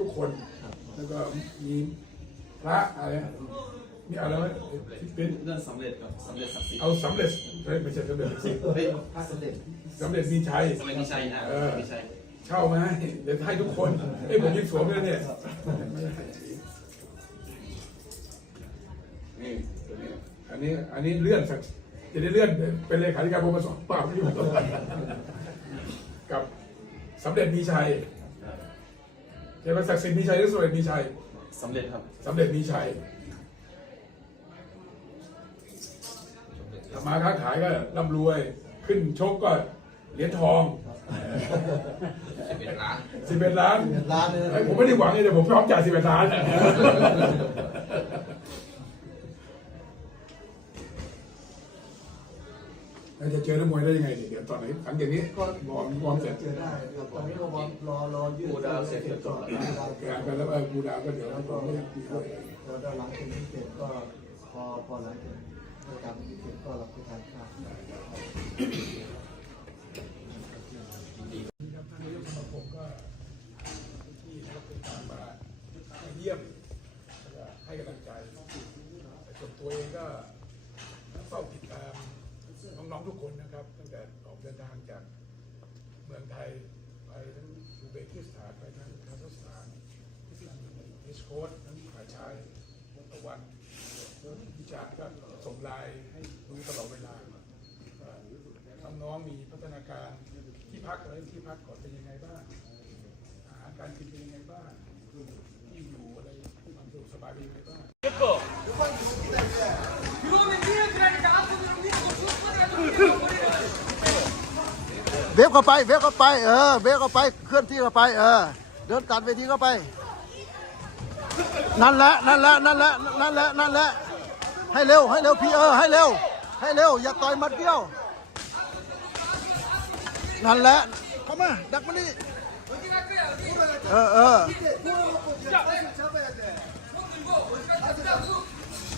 ทุกๆคน แล้วก็มีพระอะไรนะมีอะไรไหมที่เป็นเรื่องสำเร็จกับสำเร็จศักดิ์สิทธิ์เอาสำเร็จเฮ้ยไม่ใช่สำเร็จสิเฮ้ยพระสมเด็จสำเร็จมีชัยสำเร็จมีชัยอะเออมีชัยเช่ามาให้เดี๋ยวให้ทุกคนไอ้ยผมยังสวมเลยเนี่ยนี่ตัวนี้อันนี้อันนี้เลื่อนสักจะได้เลื่อนเป็นเลขาธิการปปสเปล่าไม่อยู่กับสำเร็จมีชัย ใช่ไหมศักดิ์สิทธิ์มีชัยหรือสำเร็จมีชัยสำเร็จครับสำเร็จมีชัยทำมาค้าขายก็ร่ำรวย ขึ้นชกก็เหรียญทองเป็นร้านสิบเอ็ดล้านร้านเลยนะเฮ้ยผมไม่ได้หวังเลยแต่ผมพร้อมจ่ายสิบเอ็ดล้านอะ แล้วจะเจอนักมวยได้ยังไงเนี่ยเดี๋ยวตอนไหนหลังจากนี้ก็วอร์มวอร์มเสร็จเจอได้ครับตอนนี้ก็รอรอรอยืดกูดาวเสร็จแล้วก็งานไปแล้วเออกูดาวก็เดี๋ยวเราก็ไม่ได้คุยด้วยแล้วก็หลังจากที่เสร็จก็พอพอหลังจากรายการที่เสร็จก็รับไปทานข้าวครับท่านนายกสมาคมก็ที่รับเป็นการมาเยี่ยมแล้วก็ให้กำลังใจแต่ส่วนตัวเองก็เฝ้าติดตาม น้องๆทุกคนนะครับ ตั้งแต่ออกเดินทางจากเมืองไทยไปทั้งอุเบกิสถานไปทั้งคาซัคสถานที่นิสโคสทั้งฝ่ายชายตะวันวิจารณ์ก็ส่งไลน์ให้ดูตลอดเวลาน้องๆมีพัฒนาการที่พักอะไรที่พักก่อนเป็นยังไงบ้างอาหารการกินเป็นยังไงบ้างที่อยู่อะไรความสะดวกสบายเป็นยังไงบ้าง เวฟเข้าไป เวฟเข้าไป เออ เวฟเข้าไป เคลื่อนที่เข้าไป เออ เดินตัดเวทีเข้าไป นั่นแหละ นั่นแหละ นั่นแหละ นั่นแหละ นั่นแหละ ให้เร็ว ให้เร็วพี่เออ ให้เร็ว ให้เร็ว อย่าต่อยมัดเดียว นั่นแหละ เข้ามา ดักมานี่ เออเออ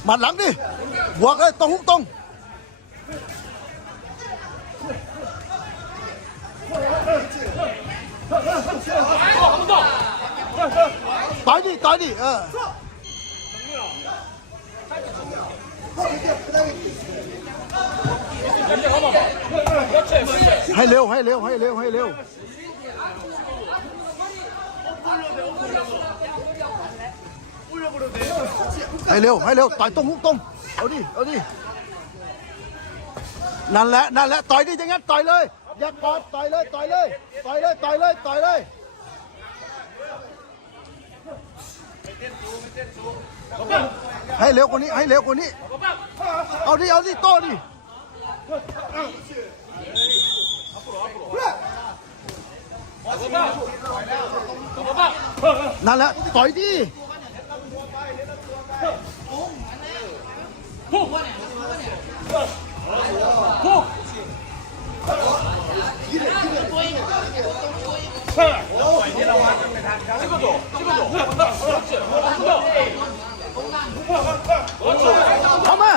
มัดหลังดิบวกเลยตรงหุกตรง ต่อยดิต่อยดิเออให้เร็วให้เร็วให้เร็วให้เร็วให้เร็วให้เร็วต่อยตรงหุกตรงเอาดิเอาดินั่นแหละนั่นแหละต่อยดิอย่างงั้นต่อยเลย อย่ากอดต่อยเลยต่อยเลยต่อยเลยต่อยเลยต่อยเลยให้เร็วกว่านี้ให้เร็วกว่านี้ เอาดิเอาดิโต้ดินั่นแหละต่อยดิเข้า มา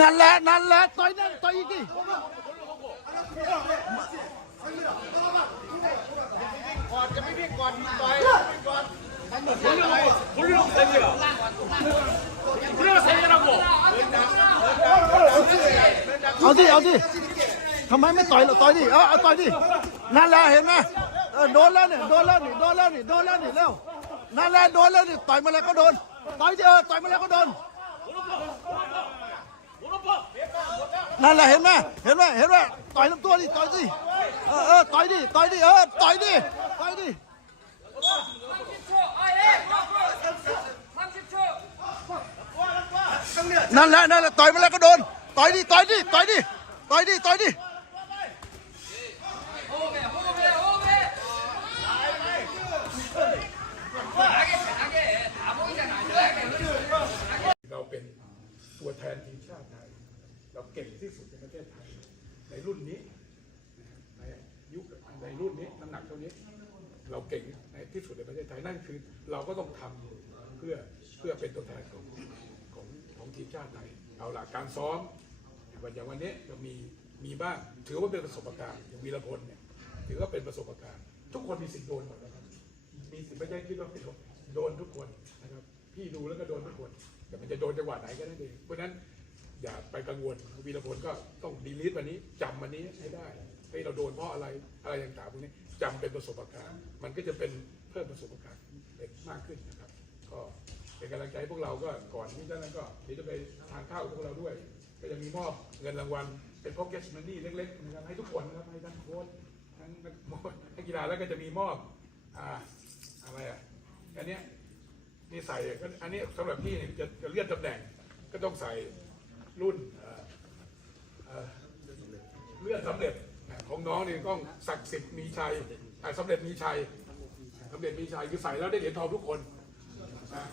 นั่นแหละนั่นแหละต่อยนั่นต่อยอีกดิเอาดิเอาดิทำไมไม่ต่อยล่ะต่อยดิ เอาเอาต่อยดิ นั่นแหละเห็นไหมเออโดนแล้วเนี่ย โดนแล้วนี่ โดนแล้วนี่ โดนแล้วนี่เร็วนั่นแหละโดนแล้วนี่ ต่อยมาแล้วก็โดน ต่อยดิเออต่อยมาแล้วก็โดน นั่นแหละเห็นไหมเห็นไหมเห็นไหมต่อยลำตัวดิ ต่อยดิ เออเออต่อยดิ ต่อยดิ เออ ต่อยดิ ต่อยดิ นั่นแหละนั่นแหละต่อยมาแล้วก็โดน ต่อยดิต่อยดิต่อยดิต่อยดิต่อยดิเราเป็นตัวแทนทีมชาติไทย เราเก่งที่สุดในประเทศไทย ในรุ่นนี้ในยุคในรุ่นนี้น้ำหนักเท่านี้ เราเก่งในที่สุดในประเทศไทยนั่นคือ เราก็ต้องทำเพื่อเพื่อเป็นตัวแทนของของของทีมชาติไทยเอาหลักการซ้อม วันอย่างวันนี้เรามีมีบ้างถือว่าเป็นประสบการณ์อย่างวีรพลเนี่ยถือว่าเป็นประสบการณ์ ทุกคนมีสิทธิ์โดนหมดนะครับมีสิทธิ์ไม่ใช่คิดว่าผิดหรอกโดนทุกคนนะครับพี่ดูแล้วก็โดนทุกคนแต่มันจะโดนจังหวะไหนก็ได้เองเพราะฉะนั้นอย่าไปกังวลวีรพลก็ต้องดีลิทวันนี้จำวันนี้ให้ได้เฮ้ยเราโดนเพราะอะไรอะไรต่างๆพวกนี้จำเป็นประสบการณ์ มันก็จะเป็นเพิ่มประสบการณ์เป็นมากขึ้นนะครับ ก็เป็นกำลังใจพวกเราก็ก่อนที่จะนั้นก็เดี๋ยวจะไปทานข้าวพวกเราด้วย ก็จะมีมอบเงินรางวัล เป็นพ็อกเก็ตมันนี่เล็กๆนะครับให้ทุกคนนะครับให้ทั้งโค้ชทั้งนักมวยนักกีฬาแล้วก็จะมีมอบอ่าอะไรอะอันเนี้ยนี่ใส่ก็อันนี้สำหรับพี่เนี่ยจะจะเลื่อนตำแหน่ง ก็ต้องใส่รุ่นเอ่อเลื่อนสำเร็จของน้องนี่ต้องศักดิ์สิทธิ์มีชัยอ่สำเร็จมีชัยสำเร็จมีชัยคือใส่แล้วได้เหรียญทองทุกคนนะ